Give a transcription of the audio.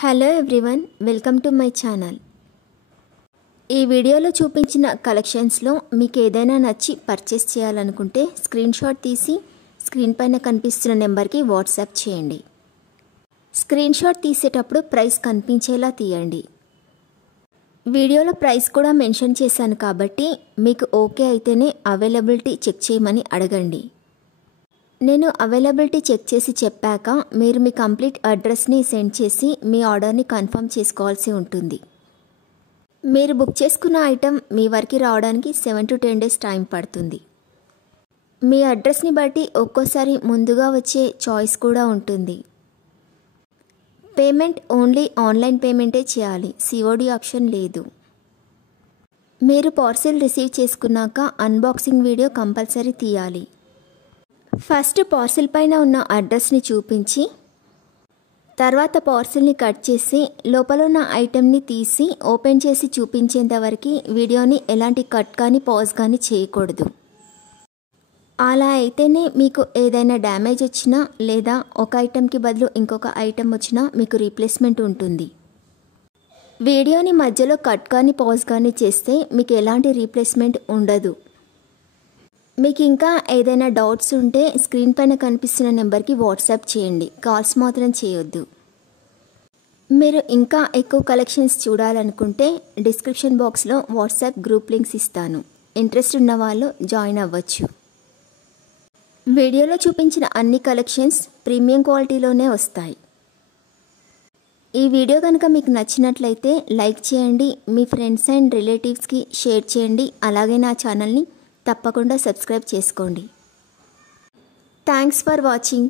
Hello everyone, welcome to my channel. ఈ వీడియోలో చూపించిన కలెక్షన్స్లో మీకు ఏదైనా నచ్చి పర్చేస్ చేయాలనుకుంటే స్క్రీన్ షాట్ తీసి స్క్రీన్ పైన కనిపిస్తున్న నెంబర్కి వాట్సాప్ చేయండి. స్క్రీన్ షాట్ తీసేటప్పుడు ప్రైస్ కనిపించేలా తీయండి. వీడియోలో ప్రైస్ కూడా మెన్షన్ చేశాను కాబట్టి మీకు ఓకే అయితేనే అవైలబిలిటీ చెక్ చేయమని అడగండి. నేను అవైలబిలిటీ చెక్ చేసి చెప్పాక మీరు మీ కంప్లీట్ అడ్రస్ని సెండ్ చేసి మీ ఆర్డర్ని కన్ఫర్మ్ చేసుకోవాల్సి ఉంటుంది. మీరు బుక్ చేసుకున్న ఐటెం మీ వరకు రావడానికి 7 to 10 days టైం పడుతుంది. మీ అడ్రస్ని బట్టి ఒక్కోసారి ముందుగా వచ్చే చాయిస్ కూడా ఉంటుంది. పేమెంట్ ఓన్లీ ఆన్లైన్ పేమెంటే చేయాలి, సిఓడి ఆప్షన్ లేదు. మీరు పార్సిల్ రిసీవ్ చేసుకున్నాక అన్బాక్సింగ్ వీడియో కంపల్సరీ తీయాలి. ఫస్ట్ పార్సిల్ పైన ఉన్న అడ్రస్ని చూపించి తర్వాత పార్సిల్ని కట్ చేసి లోపల ఉన్న ఐటెంని తీసి ఓపెన్ చేసి చూపించేంత వరకు వీడియోని ఎలాంటి కట్ కానీ పాజ్ కానీ చేయకూడదు. అలా అయితేనే మీకు ఏదైనా డ్యామేజ్ వచ్చినా లేదా ఒక ఐటెంకి బదులు ఇంకొక ఐటెం వచ్చినా మీకు రీప్లేస్మెంట్ ఉంటుంది. వీడియోని మధ్యలో కట్ కానీ పాజ్ కానీ చేస్తే మీకు ఎలాంటి రీప్లేస్మెంట్ ఉండదు. మీకు ఇంకా ఏదైనా డౌట్స్ ఉంటే స్క్రీన్ పైన కనిపిస్తున్న నెంబర్కి వాట్సాప్ చేయండి, కాల్స్ మాత్రం చేయొద్దు. మీరు ఇంకా ఎక్కువ కలెక్షన్స్ చూడాలనుకుంటే డిస్క్రిప్షన్ బాక్స్లో వాట్సాప్ గ్రూప్ లింక్స్ ఇస్తాను, ఇంట్రెస్ట్ ఉన్న వాళ్ళు జాయిన్ అవ్వచ్చు. వీడియోలో చూపించిన అన్ని కలెక్షన్స్ ప్రీమియం క్వాలిటీలోనే వస్తాయి. ఈ వీడియో కనుక మీకు నచ్చినట్లయితే లైక్ చేయండి, మీ ఫ్రెండ్స్ అండ్ రిలేటివ్స్కి షేర్ చేయండి. అలాగే నా ఛానల్ని తప్పకుండా సబ్స్క్రైబ్ చేసుకోండి. Thanks for watching.